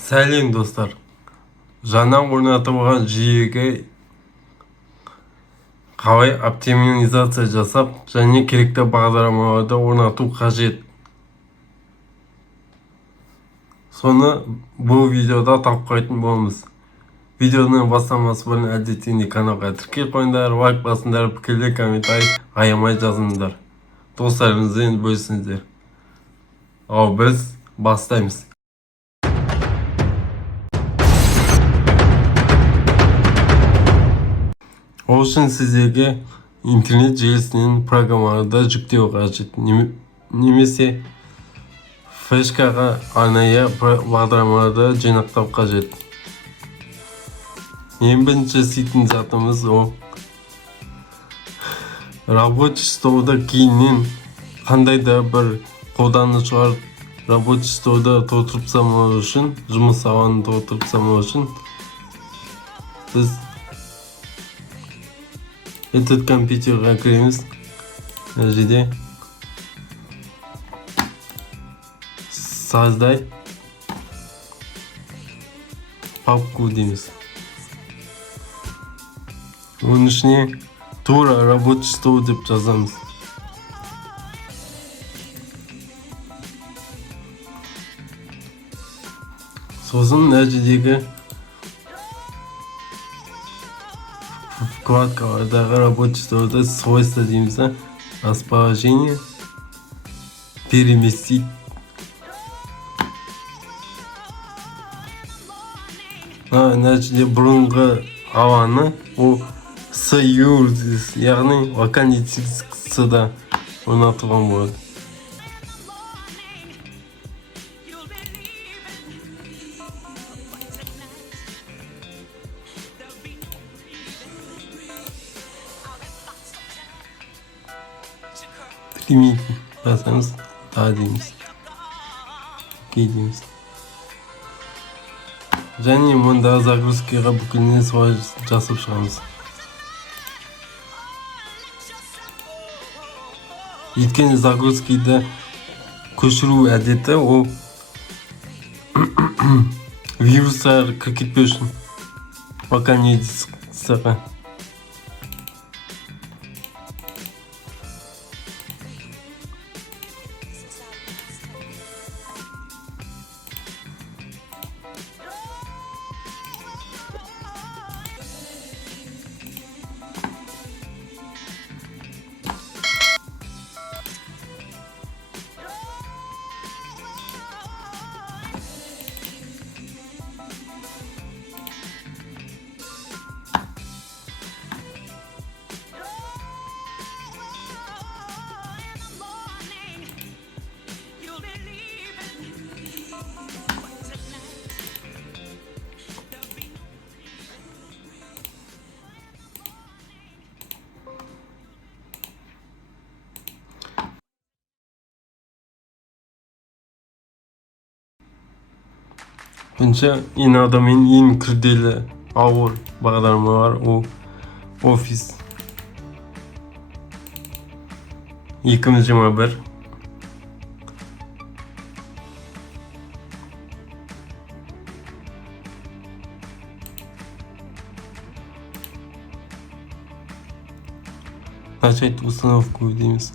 Сәлем достар. Жаңа орнатылған жүйеге қалай оптимизация жасап, және керекті бағдарламаларды орнату қажет. Соны бұл видеода талқылайтын боламыз. Видеоның бастамасы бұрын әдеттегідей каналға тіркеліп қойыңдар, лайк басыңдар, пікірлер, комментарий аямай жазыңдар. Достарыңызбен бөлісіңіздер. Ал біз бастаймыз. Ол үшін сіздерге интернет желісінен программаларды жүктеу қажет, немесе флешкаға арнайы бағдарламаларды жинақтау қажет. Ең бірінші істейтін затымыз ол рабочий столды кейіннен қандай да бір қолданушылар рабочий столды толтырып салмау үшін, жұмыс алаңын толтырып салмау үшін біз этот компьютерға кіреміз. Мына жерде создай папку дейміз. Оның ішіне тура рабочий стол деп жазамыз. Сосын мына жердегі вкладкалардағы рабочий столды свойства дейміз. Расположение, переместить. Мына жерде бұрынғы алаңы ол союз, яғни локализацияда орнатылған болады. Лимит басамыз, да дейміз, окей дейміз. Және мұндағы загрузкаға бүкіліне солай жасап шығамыз. Өйткені загрузкиді көшіру әдеті ол вирустар кіріп кетпеу үшін локализацияға. Бірінші ең адаммен ең күрделі ауыр бағдарламалар ол Office 2021. Начать установку дейміз.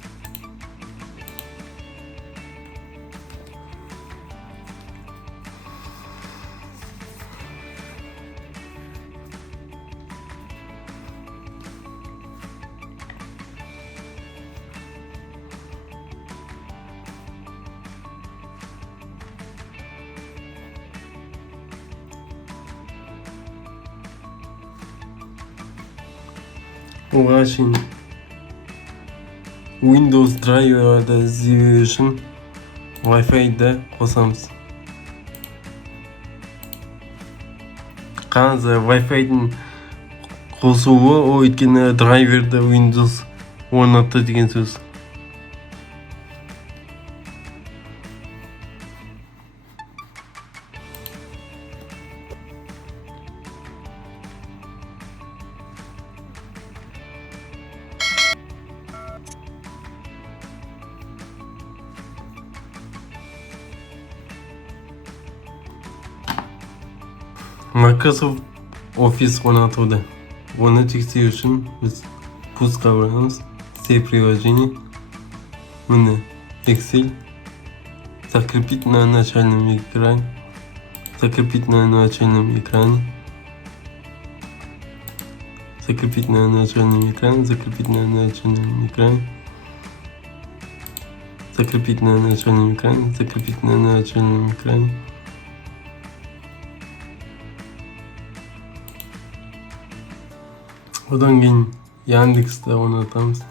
Оған шейін Windows драйверлерді іздеу үшін Wi-Fi'ді қосамыз. Қазір Wi-Fi'дің қосуы ол өйткені драйверді Windows орнатты деген сөз. Microsoft Office орнатуды. Оны тексеру үшін біз пусқа барамыз. Все приложения. Міне Excel. Закрепить на начальном экране. Закрепить на начальном экране. Закрепить на начальном экране. Закрепить на начальном экране. Закрепить на начальном экране. Закрепить на начальном экране. Одан кейін Яндексті орнатамыз.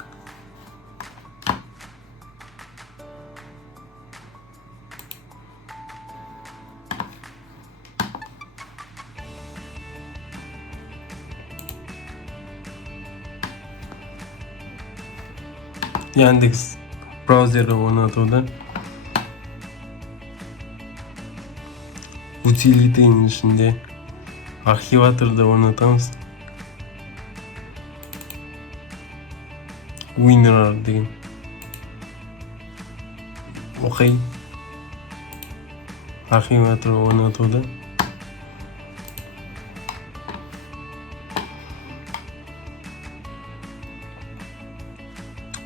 Яндекс браузері орнатуды. Утилитенің ішінде архиваторды орнатамыз. WinRAR деген. Окей. Архиватор орнатуды.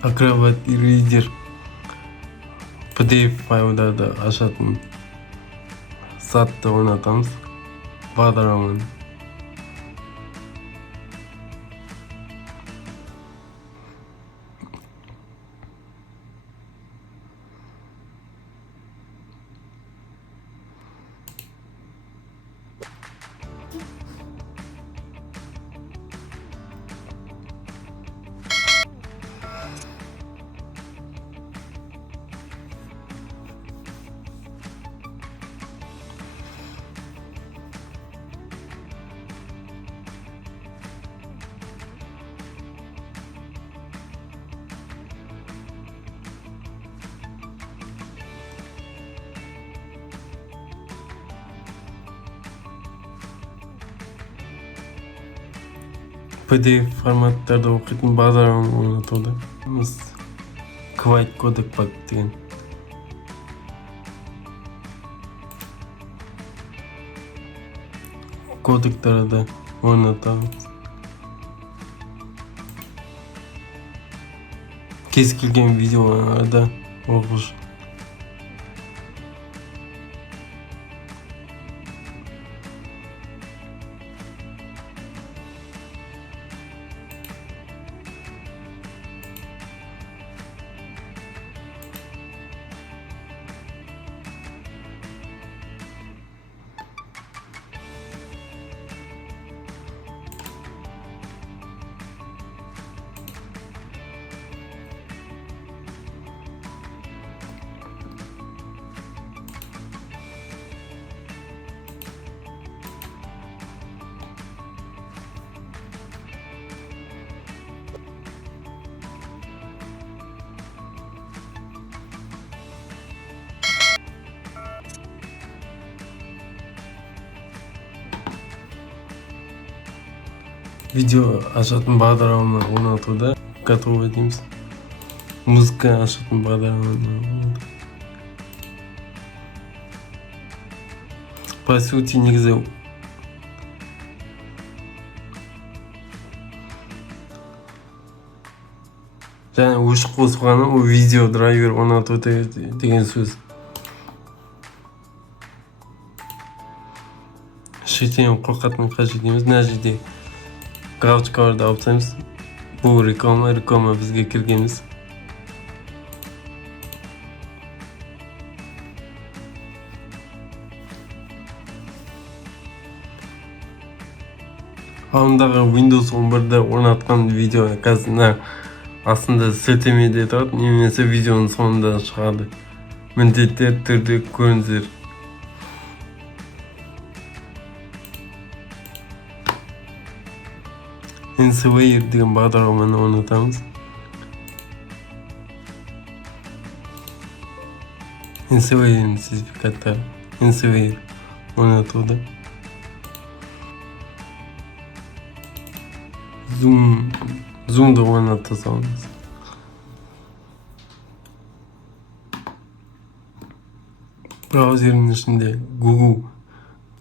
Acrobat Reader PDF файлдарды ашатын затты орнатамыз. Бағдарламаны. PDF форматтарды оқитын бағдарлама орнатуды. Біз Quite кодек пак деген. Кодектарды орнатамыз. Кез келген видеоларда оқыш. Видео ашатын бағдарламаны орнатуда. Готовы дейміз. Музыка ашатын бағдарламаны. По сути, негізі және өшіп қосылғаны ол видео драйвер орнату деген сөз. Шетен қорқатын қажет емес. Мына жерде галочкаларды алып тастаймыз. Бұл реклама бізге керек емес. Алдындағы Windows 11-де орнатқан видео қазір астында сілтемеде тұрады, немесе видеоның соңында шығады. Міндетті түрде көріңіздер. Ensware деген бағдарламаны орнатамыз. Ensware'nin сертификаттары. Ensware орнатуды. Zoom'ды орната саламыз. Браузердің ішінде Google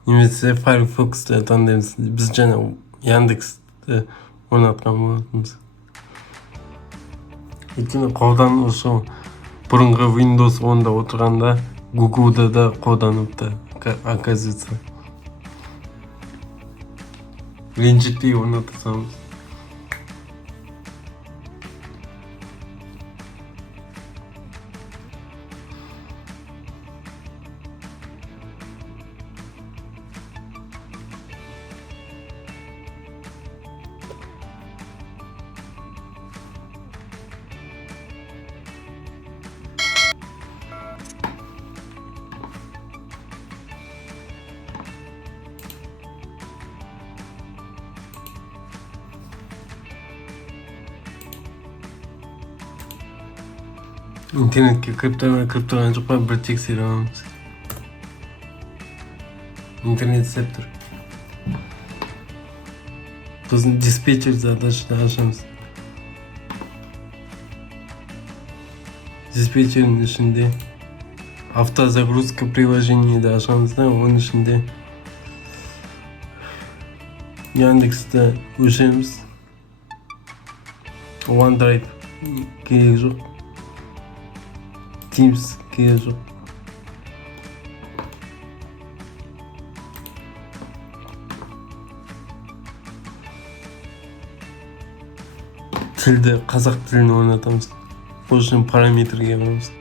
немесе Firefox'ты таңдаймыз. Біз жаңа Яндексті орнатқан болатынбыз. Өйткені қолданушы бұрынғы Windows 10-да отырғанда Google'да да қолданыпты, оказывается. Ренжітпей орнатсамыз. İnternetке кіріп тұрған жоқ па, бір тексере аламыз. Интернет істеп тұр. Біздің диспетчер задачаны ашамыз. Диспетчердің ішінде автозагрузка приложениеді ашамыз да, оның ішінде Яндексті өшеміз. OneDrive керек жоқ. Teams керек жоқ. Тілді қазақ тілін орнатамыз. Бұл үшін параметрге барамыз.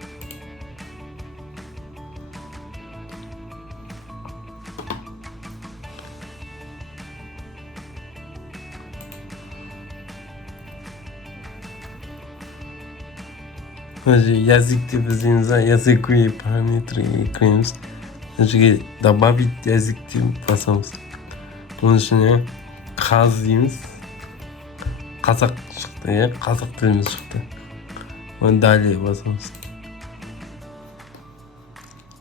Языкты біздейміз, языковые параметры кіреміз. Жерге добавить языкты басамыз. Оның ішіне қаз дейміз. Қазақ шықты, қазақ тіліміз шықты. Оны далее басамыз.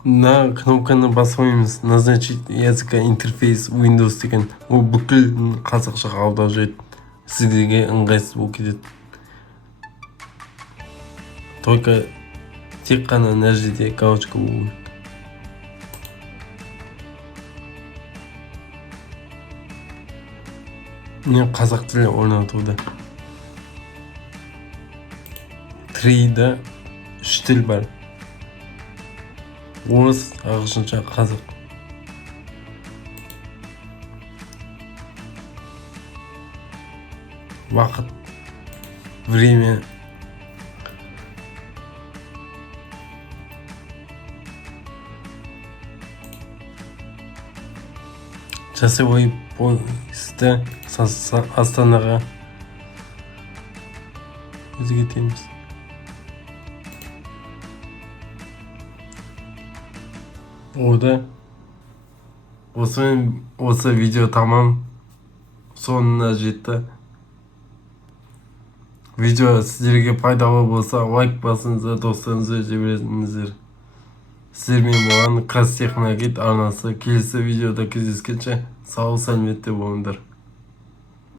На кнопканы басамыз. Назначить языка интерфейс Windows деген. Ол бүкіл қазақшаға аударып жүреді. Сіздерге ыңғайсыз болып кетеді. Только тек қана мына жерде галочка болу. Мен қазақ тілі орнатуда. Трейда 3 тіл бар. Орыс, ағылшынша, қазақ. Уақыт, время. Часовой поезді Астанаға өзгертеміз. Ода осы видео тамам соңына жетті. Видео сіздерге пайдалы болса, лайк басыңыздар, достарыңызға жіберіңіздер. Сіздермен болған Қазтехногид арнасы. Келесі видеода кездескенше сау сәлеметте болыңдар.